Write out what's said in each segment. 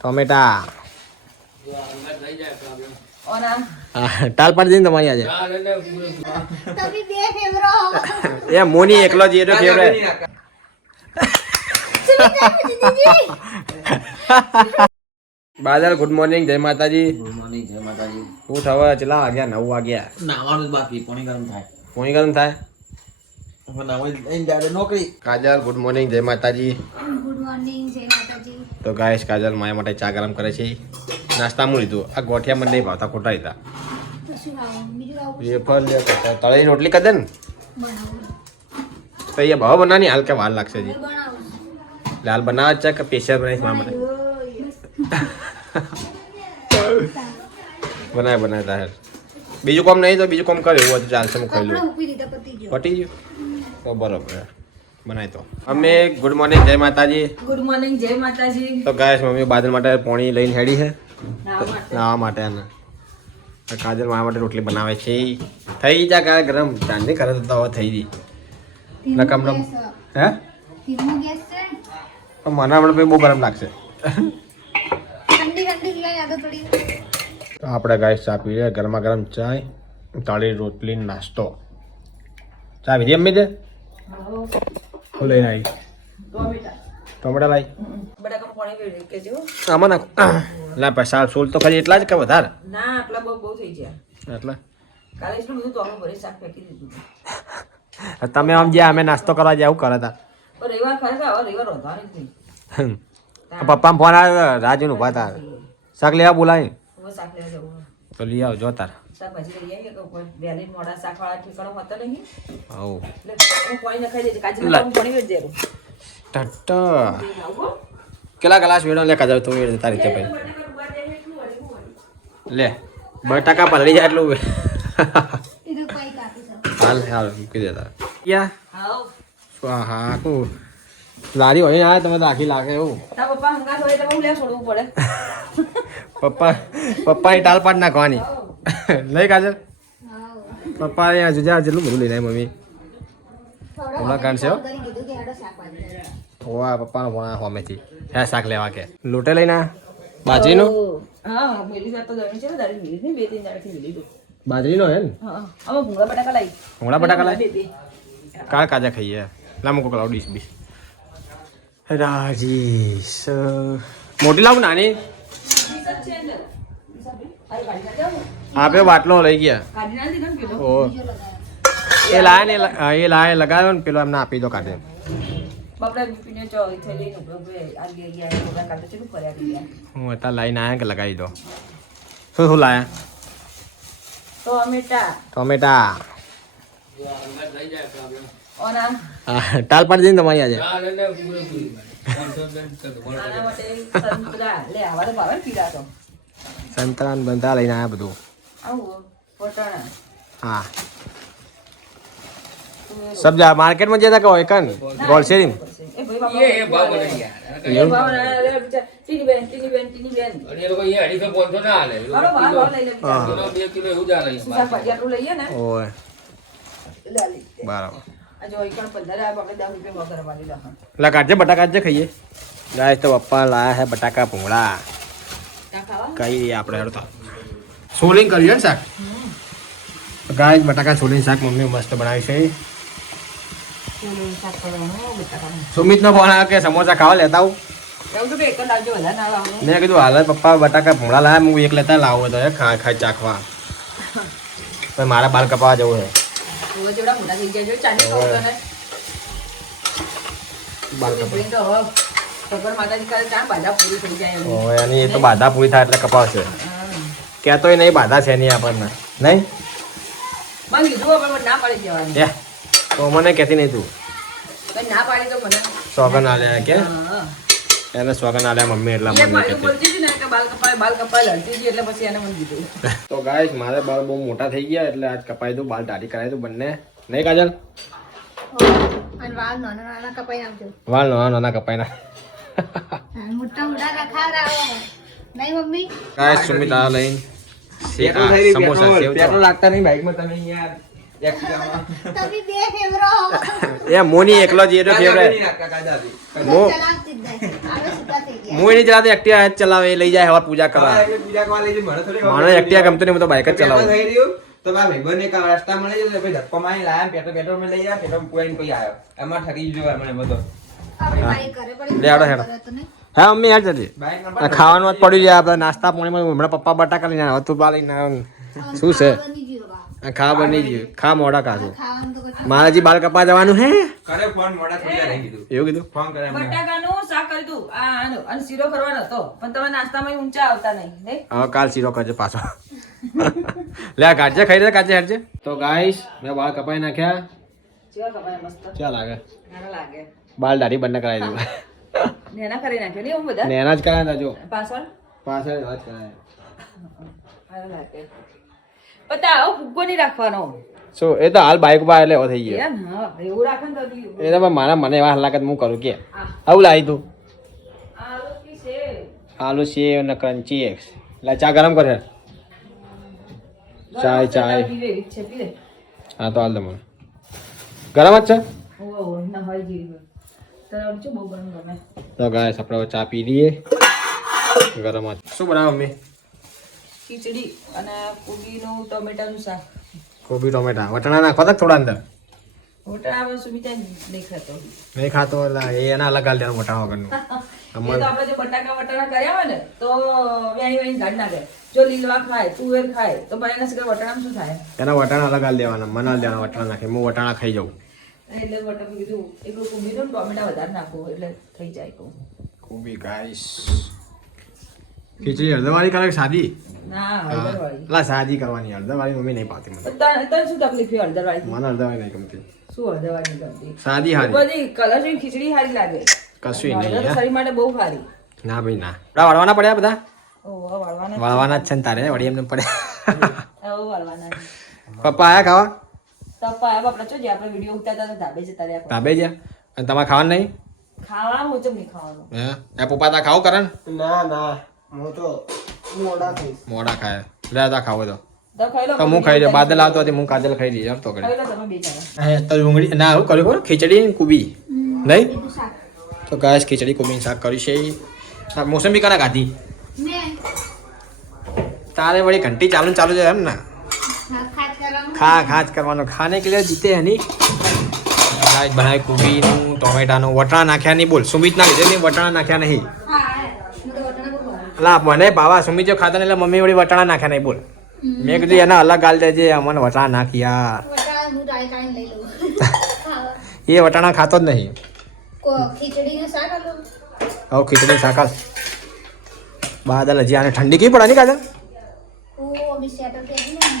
ટોમેટા ટાલ પાડી દઈને તમારી આજે એ મોની એકલો જ એનો ફેવરેટ બાદલ ગુડ મોર્નિંગ જય માતાજી. ગુડ મોર્નિંગ જય માતાજી. શું થવા ચલા વાગ્યા 9 વાગ્યા નાવાનું જ બાકી પોણી ગરમ થાય. પોણી ગરમ થાય નોકરી. કાજલ ગુડ મોર્નિંગ જય માતાજી. ગુડ મોર્નિંગ જય માતાજી. તો ગાઈસ કાજલ મારા માટે ચા ગરમ કરે છે. નાસ્તામાં લીધું આ ગોઠિયા મને નહીં ભાવતા ખોટા હતા. તો શું ખાવું બીજું ખાવું વેફર લે તળેલી રોટલી કરી દે ને બનાવું તો એ ભાવ બનાવની હાલ કે વાર લાગશે જી. બનાવું લાલ બનાવ છે કે સ્પેશિયલ બનાવીશ મારા માટે બનાય તાહેર બીજું કામ નહીં તો બીજું કામ કરે એવું હતું ચાલશે હું ખાઈ લઉં. મૂકી દીધા પતી ગયો. પટી ગયું તો બરોબર બનાય તો અમે ગુડ મોર્નિંગ જય માતાજી. ગુડ મોર્નિંગ જય માતાજી. તો ગાઈસ મમ્મી બાદલ માટે પોણી લઈને હેડી છે નાવા માટે અને કાજલ મારા માટે રોટલી બનાવે છે. થઈ જા કા ગરમ ચાંદી કરે તો હવે થઈ ગઈ નકમ હે ધીમો ગેસ છે પણ મને હમણાં પછી બહુ ગરમ લાગશે. ઠંડી ઠંડી પીવાની આદત પડી. તો આપણે ગાઈસ ચા પી રહ્યા ગરમા ગરમ ચાય તળી રોટલી નાસ્તો. ચા પીધી અમ્મી તે હું લઈને આવી ટોમેટા લાવી બટાકા પાણી વેડી કેજો. આમાં નાખો લા પૈસા સોલ તો ખરી એટલા જ કે વધારે ના આટલા બહુ થઈ ગયા. એટલા કાલે એટલું બધું તો અમે ભરી શાક ફેંકી દીધું. તમે આમ જ્યાં અમે નાસ્તો કરવા જ્યાં એવું કરે હતા. પણ રવિવાર ખરેખર હવે રવિવાર વધારે જ નહીં. પપ્પા ફોન આવ્યો રાજુ ઉભા હતા શાક લેવા બોલાય હવે શાક લેવા જવું. તો લઈ આવો જો તાર શાકભાજી લઈ આવીએ કે વહેલી મોડા શાકવાળા ઠેકાણો હોતો નહીં. આવો એટલે હું પાણી નખાઈ દેજે કાજુ પાણી વેડી દેરું. ટટ કેટલા ગ્લાસ વેડો લે કાજા તું વેડ તારી રીતે ભાઈ લે 2% પલળી જાય એટલું એ તો કઈ કાપી શકો. હાલ હાલ મૂકી દેતા યા હાઉ હા કો લારી હોય ને તમે તો આખી લાગે એવું તા પપ્પા હંગાત હોય તો હું લે છોડવું પડે. પપ્પાની ટાલ પાડ નાખવાની લઈ કાજલ હાઉ પપ્પા અહીંયા જુજા જેટલું બધું લઈને મમ્મી હમણાં કાઢશે હો. કરી કીધું કે હેડો શાકભાજી હોવા પપ્પાનો ફોન આવ્યો સામેથી હે શાક લેવા કે લોટે લઈને બાજરીનો હા મેલી જાત તો જમી છે ને દાડી મેલી નહીં 2-3 દાડીથી મેલી દઉં. બાજરીનો હે ને હા અમે ભૂંગળા બટાકા લાવી. ભૂંગળા બટાકા લાવી? બે. કાળ કાજા ખાઈએ લા મૂકો લાવ ડીશ બી રાજેશ મોટી લાવું નાની આપે બાટલો લઈ ગયા કાઢી ના દીધો ને પેલો. ઓ એ લાય ને એ લાય લગાવ્યો ને પેલો એમને આપી દો કાઢે બાપડા બીપીને ચો થઈ લઈને ઉભો આગે ગયા ભૂંગળા કાઢે છે કર્યા ગયા. હું અત્યારે લાઈને આવ્યા કે લગાવી દો શું શું લાયા ટોમેટા ટોમેટા ઓના ટાલ પાડી દઈને તમારી આજે આના માટે સંતરા લે આવા તો ભાવે ને પીડા તો સંતરા ને બંધા લઈને આવ્યા બધું આવું વટાણા હા સબ્જા માર્કેટમાં જતા કે હોય કન હોલસેલિંગ એ ભાઈ બાપા એ ભાવ રે બિચાર ટીની બેન અને એ લોકો અહીંયા 250 ના હાલે. હાલો ભાવ લઈને બિચાર કિલો 2 કિલો એવું જ હાલે. શાકભાજી આટલું લઈએ ને ઓય લે લી બરાબર આ જો એકણ 15 આ આપણે 10 રૂપિયા વગર વાલી રાખા લા કાઢજે બટાકા જ ખાઈએ ગાય તો પપ્પા લાયા હે બટાકા ભૂંગળા કા ખાવા કઈ આપણે હડતા સોલિંગ કર્યું ને શાક ગાય બટાકા સોલિંગ શાક મમ્મી મસ્ત બનાવી છે શાક કરવાનું બટાકાનું સુમિત નો ફોન આવ્યો કે સમોસા ખાવા લેતા આવું એવું તો એક લાવજો વધારે ના લાવવાનું મેં કીધું હાલ જ પપ્પા બટાકા ભૂંગળા લાયા હું એક લેતા લાવો તો ખાઈ ચાખવા પણ મારા બાલ કપાવા જવું છે હવે જેવડા મોટા થઈ ગયા જો ચાલી ખાવ તને બાલ કપાવા ભાઈ તો હવે ભગવાન માતાજી કરે ત્યાં બાધા પૂરી થઈ જાય એમ. ઓય અને એ તો બાધા પૂરી થાય એટલે કપાવશે હા. કહેતોય નહીં બાધા છે નહીં આપણને નહીં મને કીધું પણ મને ના પાડી દેવાની યા તો મને કહેતી નહીં તું કઈ ના પાડી તો મને સોગન આલ્યા કે હા એને સોગન આલ્યા મમ્મી એટલા એ મને પાડી કહેતી બોલતી હતી ને કે બાલ કપાય લડતી હતી એટલે પછી એને મને કીધું તો ગાઈસ મારે બાલ બહુ મોટા થઈ ગયા એટલે આજ કપાઈ દઉં બાલ દાઢી કરાવી દઉં બંને નહીં કાજલ અને વાળ નાના નાના કપાઈ નાખજો. વાલ નાના નાના કપાઈ ના મોટા મોટા રખાવડાવો નહીં મમ્મી. ગાઈસ સુમિત આ લઈને સમોસા સેવ પેટ્રોલ લાગતા નહીં બાઈકમાં તમે યાર તમે બે ફેવરો એ મોની એકલો જ એનો ફેવરેટ મો ચલાવતી જ નહીં આવે સીધા થઈ ગયા હું એની ચલાવતો એક્ટિવા જ ચલાવે એ લઈ જાય હવે પૂજા કરવા મને એક્ટિવા ગમતું નહીં હું તો બાઇક જ ચલાવું તો મારા ભાઈબંધને એક રસ્તા મળે છે ભાઈ ધક્કો મારી લાયા પેટ્રોલ મેં લઈ ગયા પેટ્રોલ પૂરાઈને કોઈ આવ્યો એમાં ઠગી ગયો મને બધો આપણે મારી ઘરે પડી લે આવડો હેડો. તો નહીં હા મમ્મી યાર જજે બાઈક આ ખાવાનું જ પડ્યું છે આપણે નાસ્તા પાણીમાં હમણાં પપ્પા બટાકા લઈને આવ્યા તું પા લઈને આવ્યો. શું છે બની ગયું બા આ ખા બની ગયું ખા મોડા ખાશું ખાવાનું તો કશું મારા જી બાલ કપા જવાનું હે કરે ફોન મોડા થઈ ગયા રહી કીધું એવું કીધું ફોન કરે મને બટાકાનું શાક કરી દઉં આનું અને શીરો કરવાનો હતો પણ તમે નાસ્તામાં ઊંચા આવતા નહીં હવે કાલ શીરો કરજે પાછો લે આ કાઢજે ખાઈ દે કાઢજે હેડજે તો ગાઈસ મેં બાલ કપાઈ નાખ્યા જેવા કપાય મસ્ત ક્યાં લાગે સારા લાગે બાલ દાઢી બંને કરાવી દીધું નેના કરી નાખ્યો ને એવું બધા ને એના જ કરાયા હતા જો પાછળ પાછળ જ કરાયા સારા લાગે પતા આવો ફુગ્ગો નહીં રાખવાનો શું એ તો હાલ બાઈક પર એટલે એવો થઈ ગયો યાર હા એવું રાખે ને તો હજી એ તો પણ મારા મને એવા લાગે હું કરું કે આવું લાવી તું આલુ કી છે આલુ સેવ ને ક્રન્ચી એક્સ લા ચા ગરમ કરે ચાય ચાય પીવે ઈચ્છે પીવે હા તો હાલ દે મને ગરમ જ છે ઓ ના હોય જેવી તને આવડે બહુ ગરમ ગમે તો ગાઈસ આપણે હવે ચા પી લઈએ ગરમ જ શું બનાવ્યું મમ્મી ખીચડી અને કોબીનું ટમેટાનું શાક કોબી ટોમેટા વટાણા નાખો તો થોડા અંદર હોટલ આવે સુમિતા નહીં ખાતો નહીં ખાતો એટલે એ એના અલગ હાલ દેવાનું વટાણા વગરનું એ તો આપણે જે બટાકા કર્યા હોય ને તો વેણી ગાડ નાખે જો લીલવા ખાય તુવેર ખાય તો ભાઈ એના સિવાય વટાણામાં શું થાય એના વટાણા અલગ હાલ દેવાના મને હાલ દેવાના વટાણા નાખે હું વટાણા ખાઈ જાઉં એટલે બટાકા કીધું એકલું કોબીનું ટમેટા વધારે નાખવું એટલે થઈ જાય કહું કોબી ગાઈસ ખીચડી હળદરવાળી કરે કે સાદી ના હળદરવાળી લા સાદી કરવાની હળદરવાળી મમ્મી નહીં પાતી મને તને શું તકલીફ છે હળદરવાળી મને હળદરવાળી નહીં ગમતી શું હળદરવાળી ગમતી સાદી હારી બધી કલર જેવી ખીચડી સારી લાગે કશું હળદર નહીં શરીર માટે બહુ સારી ના ભાઈ ના આપડા વાળવાના પડ્યા બધા ઓહો વાળવાના વાળવાના જ છે ને તારે વળી એમને પડે વાળવાના પપ્પા આયા ખાવા તપ્પા આયા બાપડા જો જે આપણે વિડીયો ઉતારતા હતા ધાબે જતા રહ્યા આપણે. તાબે ગયા અને તમારે ખાવાનું નહીં ખાવાનું હું ચમ નહીં ખાવાનું હે એ પપ્પા તા ખાવું કરે ના ના હું તો મોડા થઈશ મોડા ખાય લે તા ખાવો તો તો ખાઈ લો તો હું ખાઈ દે બાદલ આવતો હતી હું કાજલ ખાઈ દઈ તો કરી ખાઈ લો તમે બે જણા તો ડુંગળી ના આવું કર્યું ખબર ખીચડી ને કુબી નહીં બીજું શાક તો ગાય ખીચડી કોબીનું શાક કર્યું છે આ મોસંબી કરા ખાધી મેં તારે વળી ઘંટી ચાલુ ચાલુ છે એમ ને ખાત કરવાનું ખા જ કરવાનો ખાને કે લીધે જીતે એની ગાય બનાવી કોબીનું ટોમેટાનું વટાણા નાખ્યા નહીં બોલ સુમિત ના લીધે નહીં વટાણા નાખ્યા નહીં હા હું તો વટાણા બહુ ભાવે. અલા મને ભાવા સુમિત જો ખાતા ને એટલે મમ્મી વળી વટાણા નાખ્યા નહીં બોલ મેં કીધું એના અલગ ગાલ દેજે અમને વટાણા નાખ્યા વટાણા હું ટાળી લઈ લઉં એ વટાણા ખાતો જ નહીં ખીચડીનું શાક આલું હવે ખીચડી શાકાશ બાદલ હજી આને ઠંડી કેવી પડે નહીં કાજલ ઓ અભી સેટર થઈ ગયું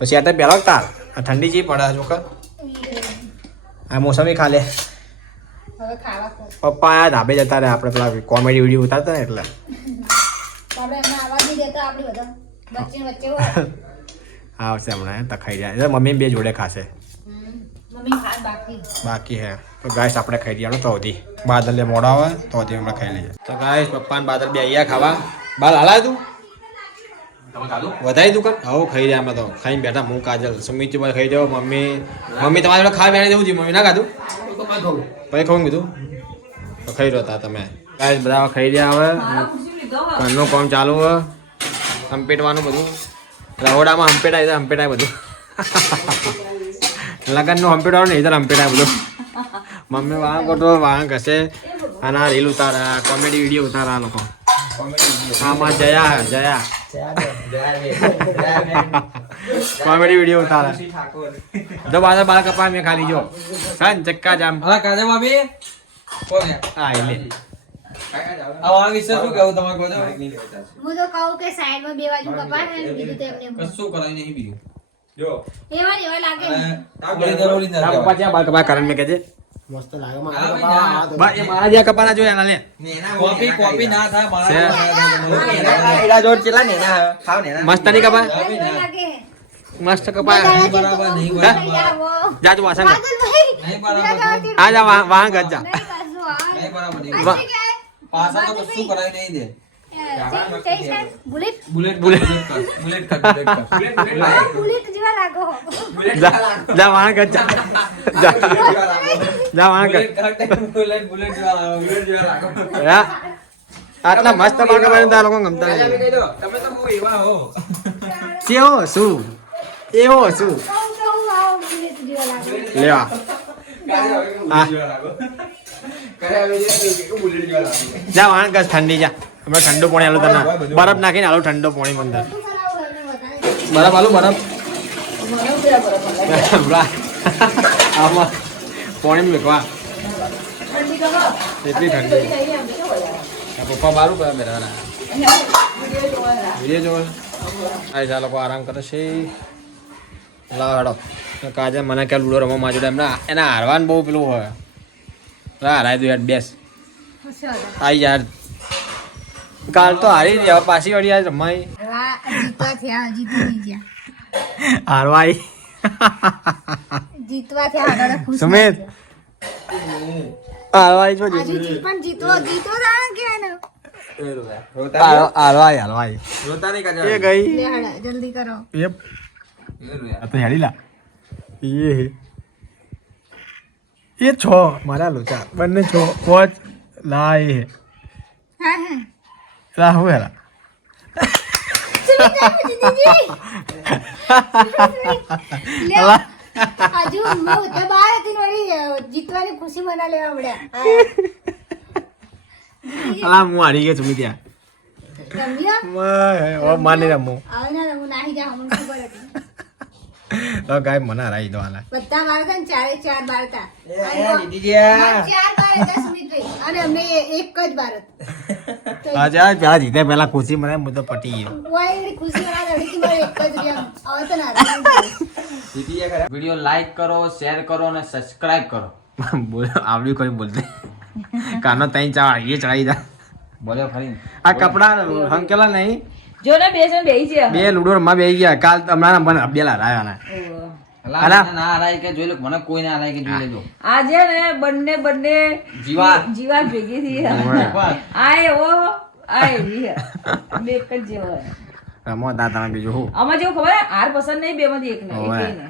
પછી આટલે પહેલો તાર આ ઠંડી જેવી પડે જો કર ને આ મોસમી ખા લે હવે ખાવા તો પપ્પા આ ધાબે જતા રહે આપણે પેલા કોમેડી વિડીયો ઉતારતા ને એટલે આપણે એમને આવાજ નહીં દેતા આપણી બધા વચ્ચે વચ્ચે હોય આવશે હમણાં તો ખાઈ જાય એટલે મમ્મી બે જોડે ખાશે મમ્મી ખાત બાકી બાકી હે તો ગાઈસ આપણે ખાઈ દઈએ તો હતી બાદલે મોડા આવે તો હતી આપણે ખાઈ લઈએ તો ગાઈસ પપ્પા ને બાદલ બે અહીંયા ખાવા બાલ હલાય તું વધારી તું કર હવે ખાઈ રહ્યા અમે તો ખાઈને બેઠા હું કાજલ સુમિત ખાઈ જાઓ મમ્મી તમારી જોડે ખાવા બેઠા જવું છે મમ્મી ના ખાધું પછી ખાવું કીધું તો ખાઈ રહ્યો હતા તમે ગાઈસ બધા ખાઈ રહ્યા હવે ઘરનું કામ ચાલુ હોય હંપેટવાનું બધું રહોડામાં હંપેટાય હંપેટાય બધું લગનનું હંપેટાવાનું નહીં હંપેટાય બધું મમ્મી વાહ ગોઠવો વાહ ઘસે અને આ રીલ ઉતારા કોમેડી વિડીયો ઉતારા લોકો આમાં જયા કોમેડી વિડીયો ઉતારા જો બાદ બાળ કપા મેં ખાલી જો સન ચક્કા જામ હા કાજે ભાભી કોણ હા એટલે આ વિશે શું કહું તમારે કહો હું તો કહું કે સાઈડમાં બે બાજુ કપાય ને બીજું તો એમને કશું કરાય નહીં બીજું જો એવા ને એવા લાગે ને. ઓરિજિનલ તારા પપ્પા જ્યાં બાળ કપા કરણ મેં કહેજે મસ્ત લાગે મારા એ મારા જ્યાં કપાના જોયા ના લે કોપી ના થાય છે. એના જોડ ચેલા નેના ખાવ નેના મસ્ત નહીં કપા એવા લાગે મસ્ત કપા બરાબર નહીં હે? આવો. જા તું વાસણ કર. બાદલભાઈ, નહીં બરાબર બરાબર. આ જા વાહ ગજ જા નહીં બરાબર નહીં વાહ. આશી કે પાછા તો કશું કરાય નહીં દે બુલેટ બુલેટ બુલેટ બુલેટ કર બુલેટ જેવા લાગો જા વાણ કર જા વાણ કર બુલેટ બુલેટ જેવા લાગો આટલા મસ્ત બાળકા બને તો આ લોકો ગમતા તમે નહીં કહી દો તમે તો બહુ એવા હો કેવો શું એવો શું બુલેટ જેવા લાગો લેવા જા વાણ કર ઠંડી જા હમણાં ઠંડો પાણી આલો તને બરફ નાખીને આલો ઠંડો પાણી અંદર બરફ આલો બરફ આમાં પાણી મેકવા ઠંડી કરો એટલી ઠંડી પપ્પા બારું કરે મેરા વિડીયો જોવાના વિડીયો જોવા આ લોકો આરામ કરે છે લાવ હેડો કાજે મને કે લૂડો રમવા માં જોડે એમના એના હારવાન બહુ પેલું હોય હારાય તું યાર બેસ આઈ યાર કાલ તો હારી જ પાછી વળી આજ રમાઈ જીતવા થયા જીતી નહીં ગયા હારવાઈ જીતવા થયા આગળ ખુશ સુમિત હારવાઈ જો પણ જીતો જાણ કે ને હારવાઈ હારવાઈ રોતા નહીં એ કાજા ગઈ લે હડા જલ્દી કરો એ આ તો હેડી લા એ છ મારા લોચા બંને છ કોચ લા એ હા હા લા હું હેલા હજુ હું ઉત્તર બહાર હતી ને વળી જીતવાની ખુશી મના લેવા મળ્યા અલા હું હારી ગયો છું ત્યાં રમ્યો માની રમું હવે ના હું નાહી જાઉં મને ખબર હતી તો ગાય મને હરાઈ દો હાલા બધા બાર હતા ને ચારે ચાર બાર હતા જીતી ગયા ચાર બાર હતા સુમિતભાઈ અને અમને એક જ બાર હતો અચ્છા પેલા જીતે પેલા ખુશી મને હું તો પટી ગયો ઓય એવી ખુશી મના લડી કે મારે એક જ રહ્યા હવે તો ના જીતી ગયા ખરા વિડીયો લાઈક કરો શેર કરો અને સબસ્ક્રાઇબ કરો બોલ આવડ્યું કોઈ બોલતે કાનો તઈ ચા એ ચડાઈ જા બોલ્યો ખરી આ કપડા હંકેલા નહીં જો ને બે જણ બેહી ગયા બે લુડો રમવા બેહી ગયા કાલ હમણાં મને અબેલા હરાયા અલા, મને ના હરાય કે જોઈ લો મને કોઈ ના હરાય કે જોઈ લેજો આજે ને બંને જીવા ભેગી થઈ આ એવો આ એવી હે. બે એક જ જેવો હે. રમો દાતા બીજું હું આમાં જેવું ખબર હે હાર પસંદ નહીં બે માંથી એક ને ઓવે. એકને